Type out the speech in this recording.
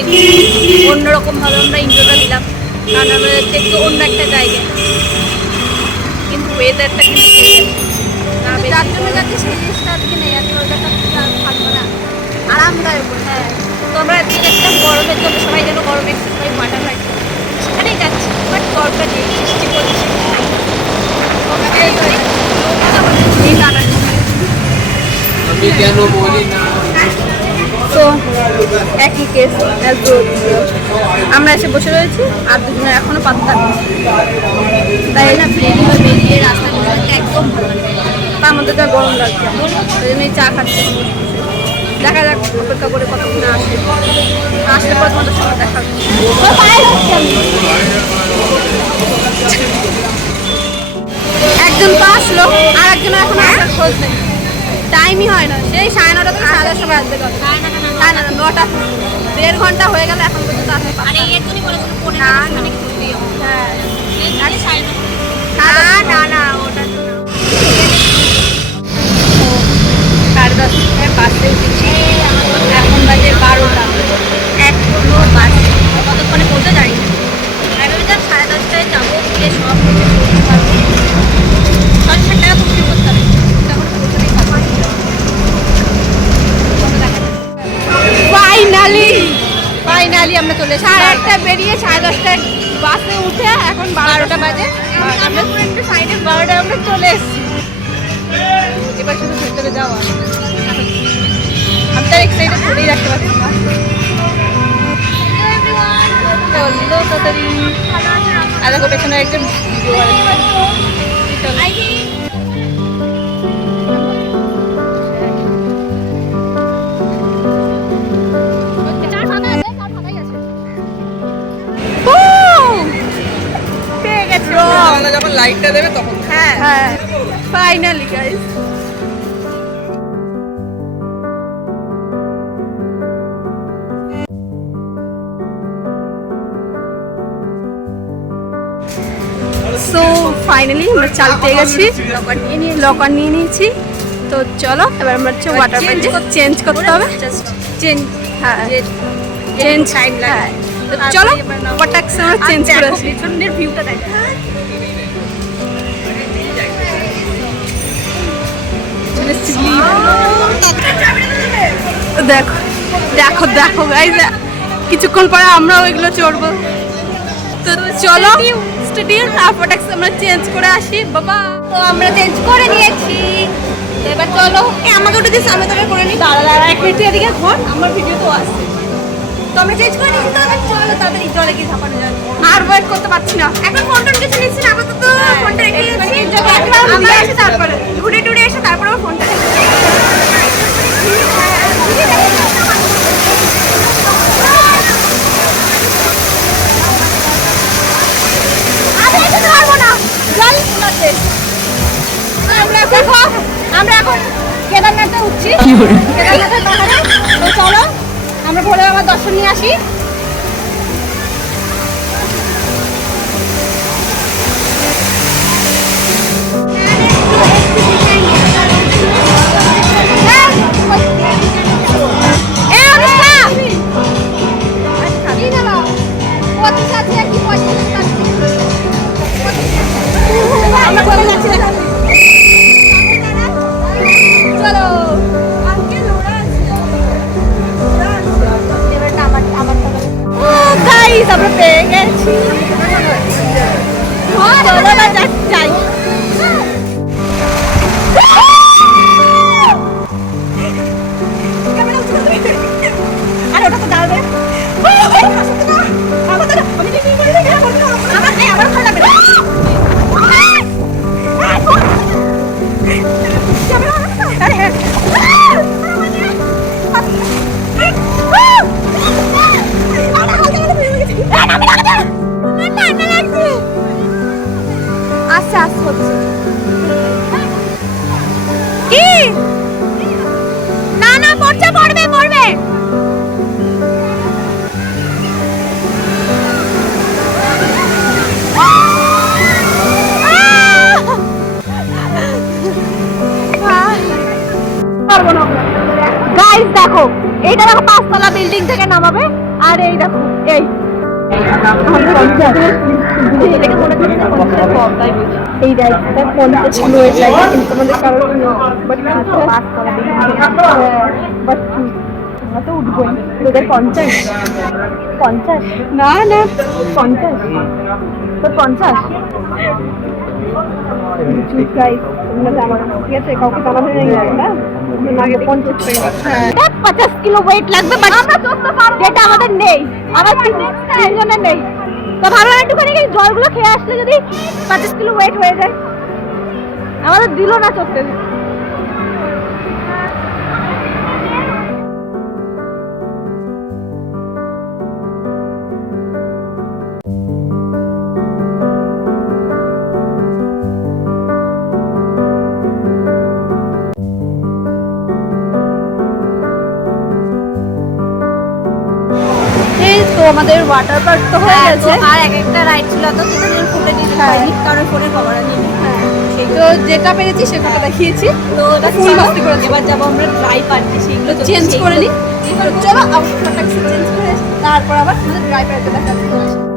একটু অন্যরকমভাবে আমরা ইন্ট্রোটা দিলাম, কারণ আমাদের দেখতে অন্য একটা জায়গায়, কিন্তু ওয়েদারটা কিন্তু যার জন্য যাচ্ছে সেই জিনিসটা আজকে নেই, আজকে ওয়েদারটা থাকবে না আরামদায়ক। হ্যাঁ, তো আমরা আজকে যাচ্ছিলাম গরমের জন্য, সবাই যেন গরমে সবাই ওয়াটার পার্ক সেখানেই যাচ্ছি, বাট গরমটা নেই, বৃষ্টি পড়ছে। তো একই কেস, আমরা এসে বসে রয়েছি আর দুজনের এখনো পাত্তা নেই, তাই না বেরিয়ে রাস্তাগুলো একদম ভালো লাগে, তার মধ্যে যা গরম লাগছে ওই জন্যই চা খাচ্ছি। দেখা যাক অপেক্ষা করে কতক্ষণ আসলে পর তোমাদের সঙ্গে দেখা একজন তো আসলো আর একজন এখন আসার খোঁজ নেই, টাইমই হয় না, সেই 9:30 থেকে 10:30 সময় আসবে। না না 9টা, 1.5 ঘন্টা হয়ে গেল এখন পর্যন্ত আসবে। না না ওটা 10:30 বাসে উঠেছি, এখন বাজে 12টা, এখনো বাসে কতক্ষণে পৌঁছে যাই না। 10:30টায় যাবো, গিয়ে সব কিছু করতে পারবো, 60 টাকা তুলতে করতে হবে, তখন পৌঁছাতেই পারবো। ফাইনালি আমরা চলে এসেছি, 8:30 বেরিয়ে 10:30টায় বাসে উঠে এখন 12টা বাজে, আমরা একটু সাইডে 12টায় আমরা চলে এসেছি। এবার শুধু ভেতরে যাওয়া, আমি তার এক্সাইটেড করেই রাখতে পারছি না। চললো তাড়াতাড়ি, আর দেখো পেছনে একজন ভিডিও যখন লাইটটা দেবে তখন। হ্যাঁ হ্যাঁ, ফাইনালি গাইস সো ফাইনালি আমরা চাল পেয়ে গেছি, লকার নিয়ে নিয়েছি। তো চলো এবার আমরা হচ্ছে ওয়াটার পার্ক চেঞ্জ করতে হবে, চেঞ্জ হ্যাঁ চেঞ্জ হ্যাঁ, তো চলো ওয়াটার পার্ক আমরা চেঞ্জ করে আসি। পিছনের ভিউটা দেখো, দেখো দেখো দেখো গাইস, কিছুক্ষণ পরে আমরাও এগুলো চড়বো। তো চলো স্টেডিয়াম আপটাক্স আমরা চেঞ্জ করে আসি বাবা। তো আমরা চেঞ্জ করে নিয়েছি, এবার চলো আমাকে ওটা দিয়ে সামনে থেকে করে নিই। দাঁড়া দাঁড়া এক মিনিট এদিকে ঘর, আমার ভিডিও তো আসছে। তো আমরা চেঞ্জ করে নিয়েছি, তাহলে চলো তাড়াতাড়ি জলে গিয়ে ঝাঁপানো যায়, আর ওয়েট করতে পারছি না। এখন ফোনটা কিছু নিচ্ছি না, আপাতত ফোনটা রেখে দিয়েছি, আমরা এসে তারপরে ঘুরে টুরে এসে তারপরে ফোনটা আমরা এখন কেদারনাথে উঠছি, কেদারনাথের পাহাড়ে। তো চলো আমরা ভোলে বাবার দর্শন নিয়ে আসি। আমরা পেয়ে গেছি, চলো না যাই। আর ওটা তো দাঁড়াবে, আমার ভালো লাগবে না। আস্তে আস্তে হচ্ছে কি, না না পড়ছে, পড়বে পড়বে। গাইস দেখো, এইটা দেখো 5 তলা বিল্ডিং থেকে নামাবে। আর এই দেখো এই এটাকে মনে করছে কম তাই বলছি এই রাইডটা 50 কিলো ওয়েট লাগে কিন্তু আমাদের কারোর বাট পাস করে বাট আমরা তো উঠবোই তোদের 50 না না 50 তোর 50 গাইস তোমরা জানো ঠিক আছে কাউকে জানাতে নেই না আগে 50 টাকা 50 কিলো ওয়েট লাগবে বাট আমরা চলতে পারবো যেটা আমাদের নেই আবার তিনজনের নেই তো ভালো একটুখানি জলগুলো খেয়ে আসলে যদি 50 কিলো ওয়েট হয়ে যায় আমাদের দিল না চলতে তো আমাদের ওয়াটার পার্ক তো হয়ে গেছে আর একটা রাইড ছিল তো সেটা ফুটে দিতে পারিনি কারণ ফোনে কভার নেই তো যেটা পেরেছি সেটা দেখিয়েছি তো ওটা ফুল মাস্তি করেছি এবার যাবো আমরা ড্রাই পার্কে সেগুলো চেঞ্জ করে নিই চলো আউটফিটটা চেঞ্জ করে তারপর আবার ড্রাই পার্কে দেখা যাচ্ছে